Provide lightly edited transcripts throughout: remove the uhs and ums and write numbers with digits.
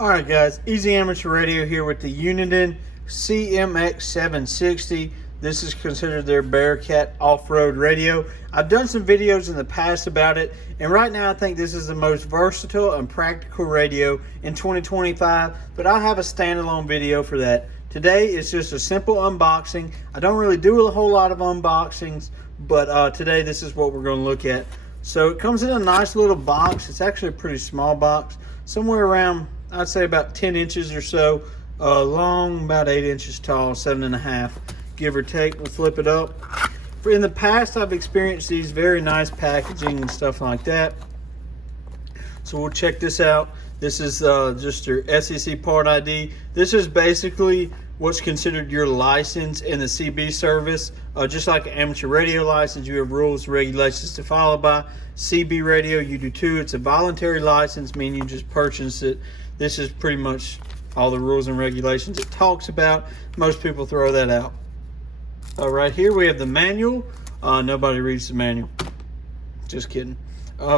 Alright guys, Easy Amateur Radio here with the Uniden CMX 760. This is considered their Bearcat off-road radio. I've done some videos in the past about it, and right now I think this is the most versatile and practical radio in 2025, but I'll have a standalone video for that. Today it's just a simple unboxing. I don't really do a whole lot of unboxings, but today this is what we're going to look at. So it comes in a nice little box. It's actually a pretty small box, somewhere around, I'd say about 10 inches or so, long, about 8 inches tall, 7.5, give or take. We'll flip it up. In the past, I've experienced these very nice packaging and stuff like that. So we'll check this out. This is just your SEC part ID. This is basically what's considered your license in the CB service. Just like an amateur radio license, you have rules and regulations to follow by. CB radio, you do too. It's a voluntary license, meaning you just purchase it. This is pretty much all the rules and regulations it talks about. Most people throw that out. Right here we have the manual. Nobody reads the manual. Just kidding.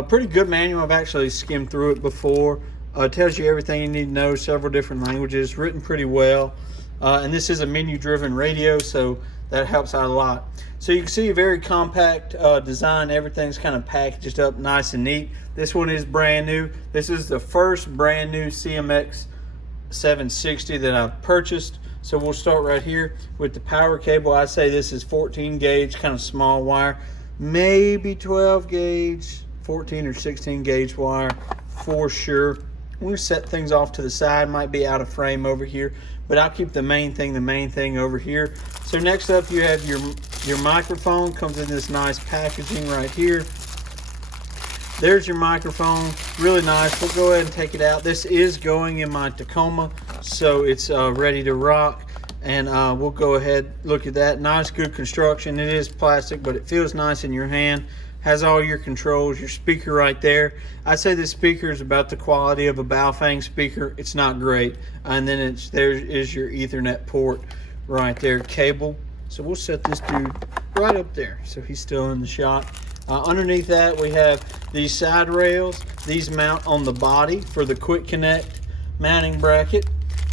Pretty good manual. I've actually skimmed through it before. It tells you everything you need to know, several different languages, written pretty well. And this is a menu-driven radio, so that helps out a lot. So you can see a very compact design. Everything's kind of packaged up nice and neat. This one is brand new. This is the first brand new CMX 760 that I've purchased. So we'll start right here with the power cable. I say this is 14 gauge, kind of small wire, maybe 12 gauge, 14 or 16 gauge wire for sure. We're going to set things off to the side, might be out of frame over here, but I'll keep the main thing over here. So next up you have your microphone. Comes in this nice packaging right here. There's your microphone, really nice. We'll go ahead and take it out. This is going in my Tacoma, so it's ready to rock. And we'll go ahead, look at that. Nice, good construction. It is plastic, but it feels nice in your hand. Has all your controls, your speaker right there. I'd say this speaker is about the quality of a Baofeng speaker. It's not great. And then there is your Ethernet port right there, cable. So we'll set this dude right up there so he's still in the shot. Underneath that we have these side rails. These mount on the body for the quick connect mounting bracket.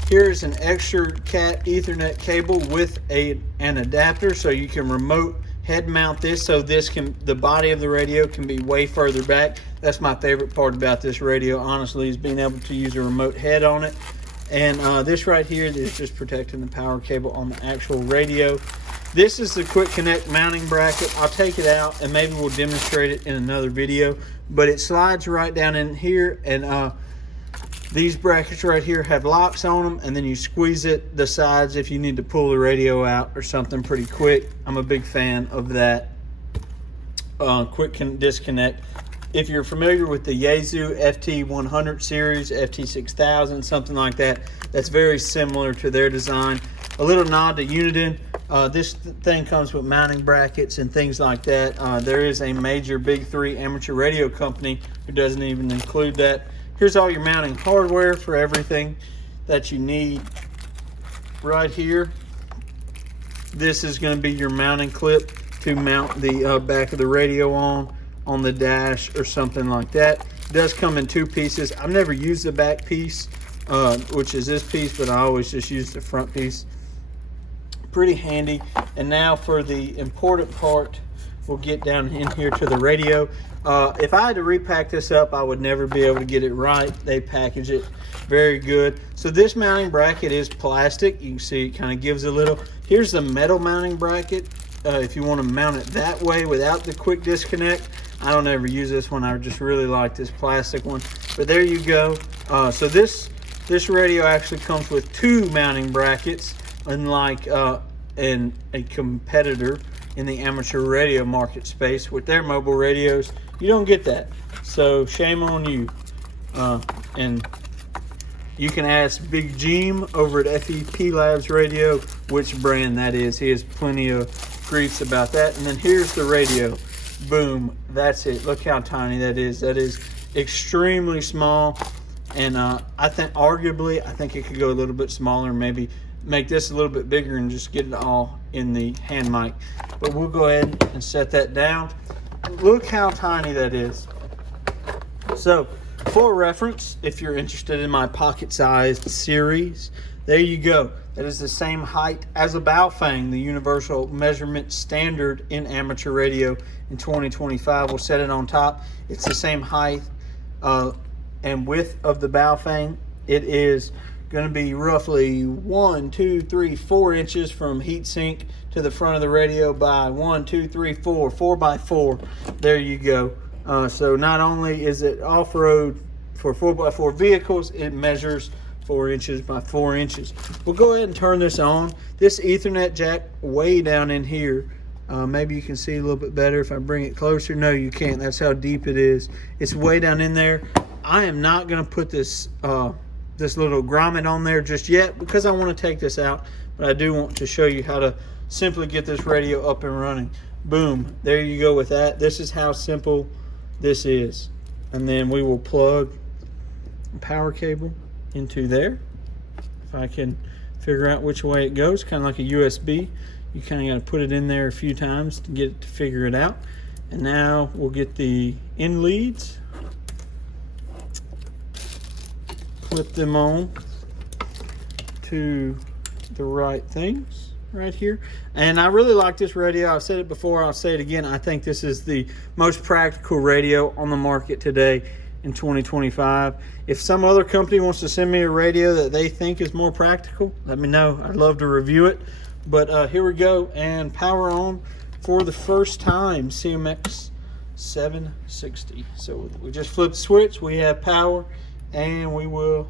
Here's an extra Cat Ethernet cable with an adapter, so you can remote head mount this, so the body of the radio can be way further back. That's my favorite part about this radio, honestly, is being able to use a remote head on it. And this right here is just protecting the power cable on the actual radio. This is the quick connect mounting bracket. I'll take it out and maybe we'll demonstrate it in another video, but it slides right down in here, and these brackets right here have locks on them, and then you squeeze the sides if you need to pull the radio out or something pretty quick. I'm a big fan of that quick disconnect. If you're familiar with the Yaesu FT100 series, FT6000, something like that, that's very similar to their design. A little nod to Uniden. This thing comes with mounting brackets and things like that. There is a major big three amateur radio company who doesn't even include that. Here's all your mounting hardware for everything that you need right here. This is going to be your mounting clip to mount the back of the radio on the dash or something like that. It does come in two pieces. I've never used the back piece, which is this piece, but I always just use the front piece. Pretty handy. And now for the important part, we'll get down in here to the radio. If I had to repack this up, I would never be able to get it right. They package it very good. So this mounting bracket is plastic. You can see it kind of gives a little. Here's the metal mounting bracket. If you want to mount it that way without the quick disconnect. I don't ever use this one. I just really like this plastic one. But there you go. So this radio actually comes with two mounting brackets, unlike in a competitor in the amateur radio market space with their mobile radios. You don't get that, so shame on you. And you can ask Big Jim over at FEP Labs Radio which brand that is. He has plenty of griefs about that. And then here's the radio. Boom, that's it. Look how tiny that is. That is extremely small, and I think it could go a little bit smaller, maybe make this a little bit bigger and just get it all in the hand mic. But we'll go ahead and set that down. Look how tiny that is. So For reference, if you're interested in my pocket-sized series, there you go. That is the same height as a Baofeng, the universal measurement standard in amateur radio in 2025. We'll set it on top. It's the same height and width of the Baofeng. It is going to be roughly 1, 2, 3, 4 inches from heatsink to the front of the radio by 1, 2, 3, 4, 4 by 4. There you go. So not only is it off-road for 4x4 vehicles, it measures 4 inches by 4 inches. We'll go ahead and turn this on. This Ethernet jack way down in here, maybe you can see a little bit better if I bring it closer. No, you can't. That's how deep it is. It's way down in there. I am not going to put this this little grommet on there just yet because I want to take this out, but I do want to show you how to simply get this radio up and running. Boom, there you go with that. This is how simple this is. And then we will plug a power cable into there. If I can figure out which way it goes, kind of like a USB. You kind of got to put it in there a few times to get it to figure it out. And now we'll get the end leads, clip them on to the right things right here. And I really like this radio. I've said it before, I'll say it again. I think this is the most practical radio on the market today in 2025. If some other company wants to send me a radio that they think is more practical, let me know. I'd love to review it. But here we go, and power on for the first time, CMX 760. So we just flipped the switch, we have power, and we will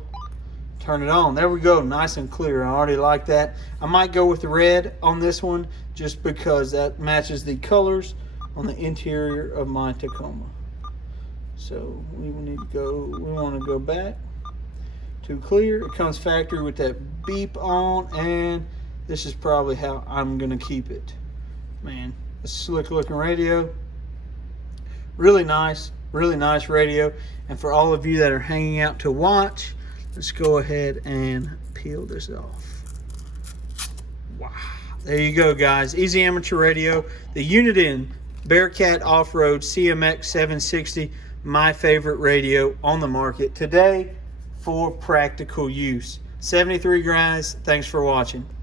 turn it on. There we go, nice and clear. I already like that. I might go with the red on this one just because that matches the colors on the interior of my Tacoma. So we want to go back to clear. It comes factory with that beep on, and this is probably how I'm gonna keep it. Man, a slick looking radio. Really nice radio. And for all of you that are hanging out to watch, let's go ahead and peel this off. Wow, there you go, guys. Easy amateur radio, the Uniden Bearcat Off-Road CMX 760, my favorite radio on the market today for practical use. 73 guys, thanks for watching.